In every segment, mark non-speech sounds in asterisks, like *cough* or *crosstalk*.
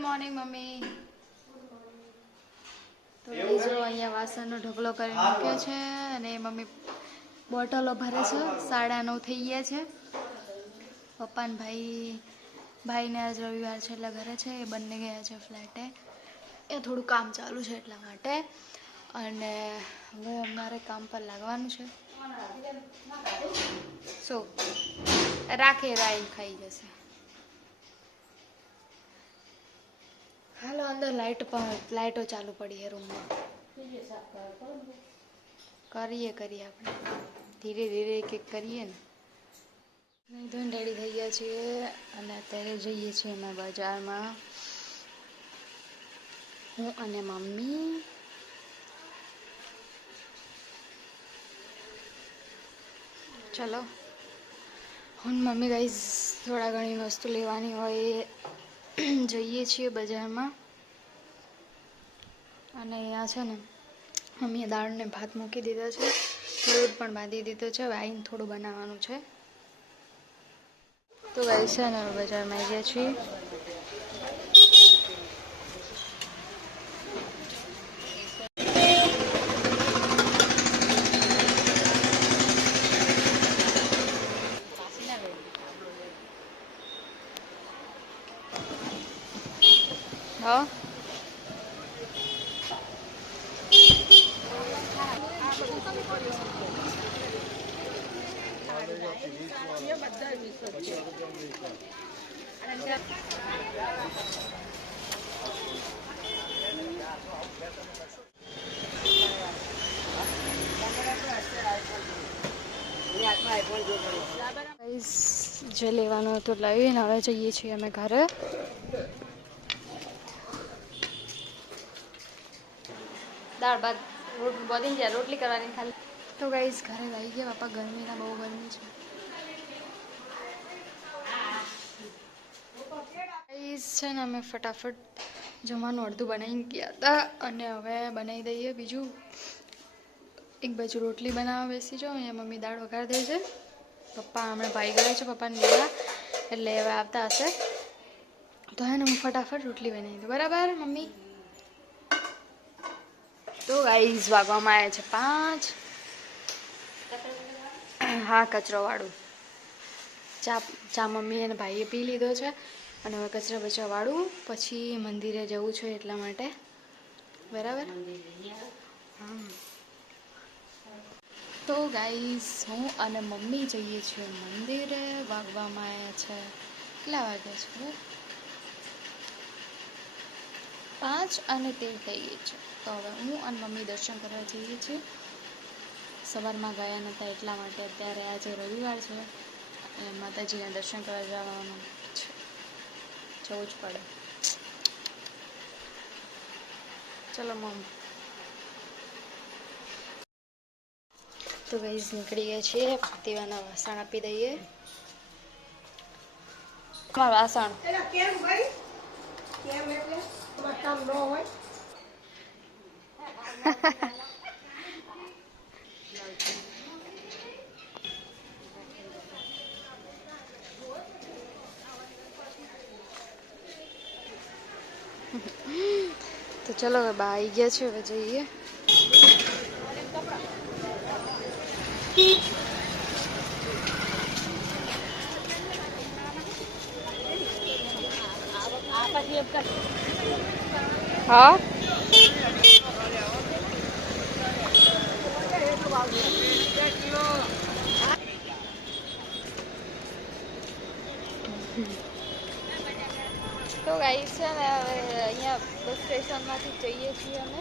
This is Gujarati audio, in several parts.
Morning mummy. તો બીજો જો અહીંયા વાસણનો ઢગલો કરી મૂક્યો છે અને મમ્મી બોટલો ભરે છે. સાડા નવ થઈ ગયા છે. પપ્પાને ભાઈ ભાઈને આજ રવિવાર છે એટલે ઘરે છે. એ બંને ગયા છે ફ્લેટે. એ થોડું કામ ચાલુ છે એટલા માટે. અને હવે અમારે કામ પર લાગવાનું છે. સો રાખે રાઈ ખાઈ જશે. હાલો, અંદર લાઈટ પણ લાઈટો ચાલુ પડી છે રૂમમાં. કરીએ કરીએ આપણે. ધીરે ધીરે એક એક કરીએ ને. નહીં રેડી થઈ ગયા છીએ અને અત્યારે જઈએ છીએ અમે બજારમાં. હું અને મમ્મી. ચલો. હું મમ્મી ગાઈઝ થોડા ઘણી વસ્તુ લેવાની હોય. જઈએ છીએ બજારમાં. અને અહીંયા છે ને, મમ્મીએ દાળને ભાત મૂકી દીધો છે, લોટ પણ બાંધી દીધો છે, હવે આવીને થોડું બનાવવાનું છે. તો ગાઈ છે ને બજારમાં આવી ગયા છીએ. હા? જે લેવાનું હતું લઈને હવે જઈએ છીએ અમે ઘરે. દાળ ભાત રોટ જાય, રોટલી કરવાની ખાલી. તો ગાઈસ ઘરે આવી ગયા બાપા ગરમીના બહુ ગરમી છે. ગાઈઝ છે ને, અમે ફટાફટ જમવાનું અડધું બનાવી ગયા હતા અને હવે બનાવી દઈએ બીજું. એક બાજુ રોટલી બનાવવા બેસી જાઓ, અહીંયા મમ્મી દાળ વઘાર દે છે. પપ્પા હમણાં ભાઈ ગયા છે, પપ્પાને લેવા, એટલે હવે આવતા હશે. તો હે ને, હું ફટાફટ રોટલી બનાવી દઉં. બરાબર, મમ્મી? તો ગાઈઝ વાગવામાં આવ્યા છે પાંચ. હા, કચરોવાળું. ચા ચા મમ્મી અને ભાઈએ પી લીધો છે. અને હવે કચરા બચરાવાળું પછી મંદિરે જવું છે એટલા માટે. બરાબર? તો ગાઈઝ હું અને મમ્મી જઈએ છીએ મંદિરે. વાગવામાં આવ્યા છે. કેટલા વાગ્યા છે? પાંચ અને તેર થઈ ગઈ છે તો હવે હું અને મમ્મી દર્શન કરવા જઈએ છીએ. સવારમાં ગયા નહોતા એટલા માટે અત્યારે આજે રવિવાર છે. અને માતાજીના દર્શન કરવા જવાનું છે. જવું જ પડે. ચલો મમ તો ગઈઝ નીકળી ગયા છીએ. પીવાના વાસણ આપી દઈએ. વાસણ? કેમ કેમ એટલે? *laughs* તો ચલો હવે બા આવી ગયા છે હવે જઈએ. હા તો ગાઈસ છે ને હવે અહીંયા બસ સ્ટેશનમાંથી જઈએ છીએ અમે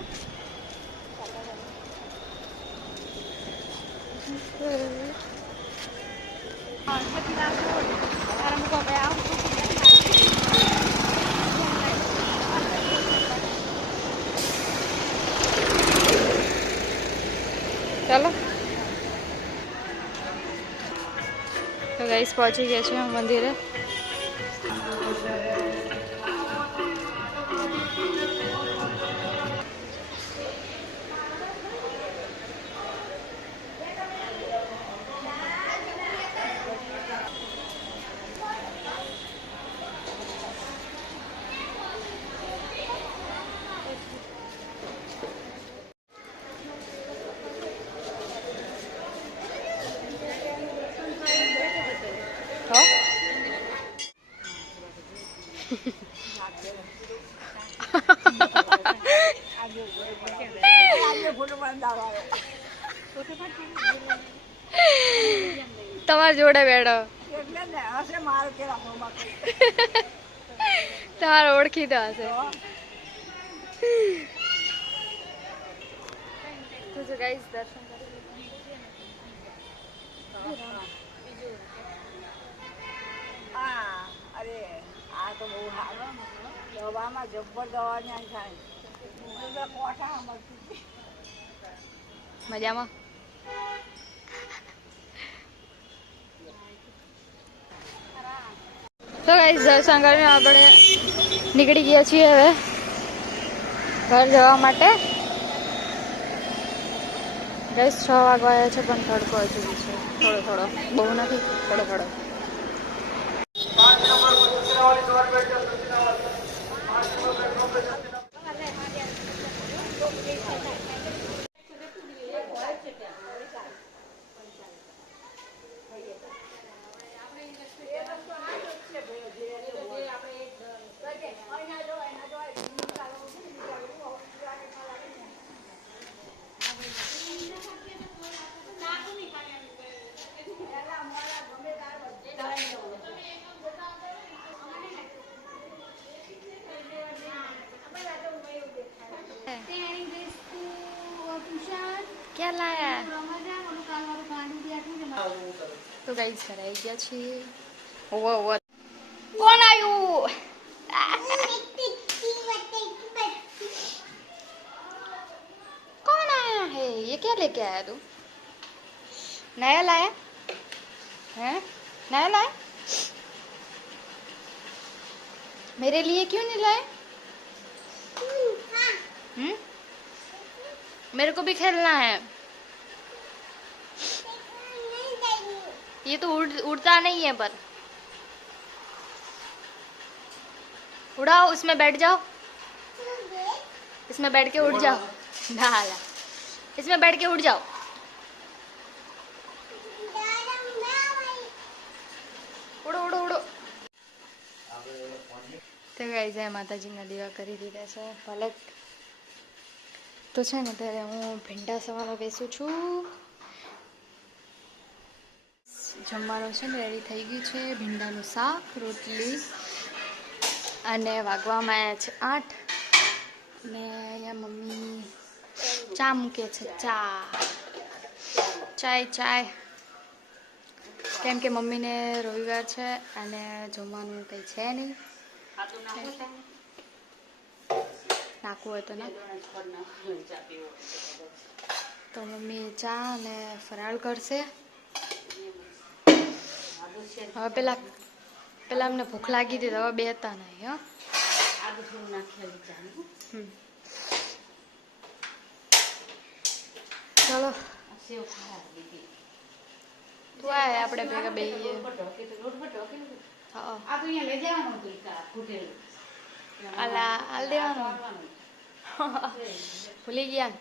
ચાલો. તો ગાઈસ પહોંચી ગયા છે મંદિરે. તમારી જોડે બેઠો. એટલે ને હશે મારે કેવા ફોનમાં તમારે ઓળખીતો હશે. તો. જો ગાઈસ દર્શન હા અરે આ તો બહુ સારો દવામાં જબ્બર દવા ત્યાં થાય મજામાં? તો ગાઈસ દર્શન કરીને આપણે નીકળી ગયા છીએ હવે ઘર જવા માટે. ગાઈસ છ વાગવા છે પણ તડકો હજુ છે. થોડો થોડો. બહુ નથી, થોડો થોડો. bola e joga para ક્યાં લાયા તો ગાઈસ ઘરે આવી ગયા છીએ ઓવો ઓવો કોણ આવ્યું कौन आया है ये क्या लेके आया तू नया लाया हैं नया लाया मेरे लिए क्यों नहीं लाए मेरे को भी खेलना है। ये तो उड़, उड़ता नहीं है पर। उड़ाओ उसमें बैठ जाओ। इसमें बैठ के उड़ जाओ। ढाला। इसमें बैठ के उड़ जाओ। उड़ो उड़ो उड़ो। तो गाइस है माता जी ने दीवा करी थी तो तैसे पलक। તો છે ને ત્યારે હું ભીંડા સવારમાં બેસું છું. જમવાનું છે ને રેડી થઈ ગયું છે. ભીંડાનું શાક, રોટલી અને વાગવામાં છે આઠ. ને અહીંયા મમ્મી ચા મૂકે છે. ચા. ચાય ચાય. કેમ કે મમ્મીને રવિવાર છે અને જમવાનું કંઈ છે નહીં. નાખવું હોય તો ના. તો મમ્મી ચા અને ફરાળ કરશે. હવે પેલા પેલા અમને ભૂખ લાગી હતી તો હવે બે હતા નહીં, હો. ચલો. તું આ આપણે ભેગા બેહીએ. હા અલા હાલ દેવાનું ભૂલી ગયા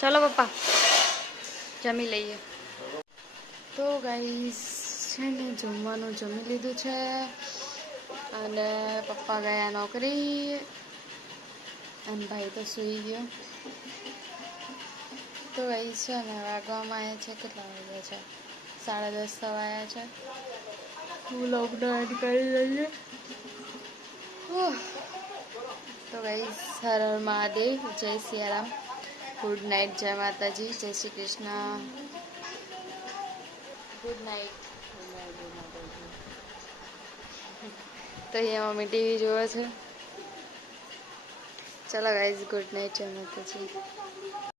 ચલો પપ્પા જમી લઈએ તો ગાઈસ છે ને જમવાનું જમી લીધું છે અને પપ્પા ગયા નોકરી અને ભાઈ તો સૂઈ ગયો તો ગાઈસ છે ને વાગવામાં આવ્યા છે કેટલા વાગ્યા છે? સાડા દસ થવાયા છે. હું લોકડાઉન કરી લઈએ. તો ગઈ હર હર મહાદેવ જય સિયારામ. ગુડ નાઇટ જય માતાજી જય શ્રી કૃષ્ણ. ગુડ નાઇટ તો અહીંયા મમ્મી ટીવી જોવે છે. ચલો ગાઈઝ ગુડ નાઇટ જય માતાજી.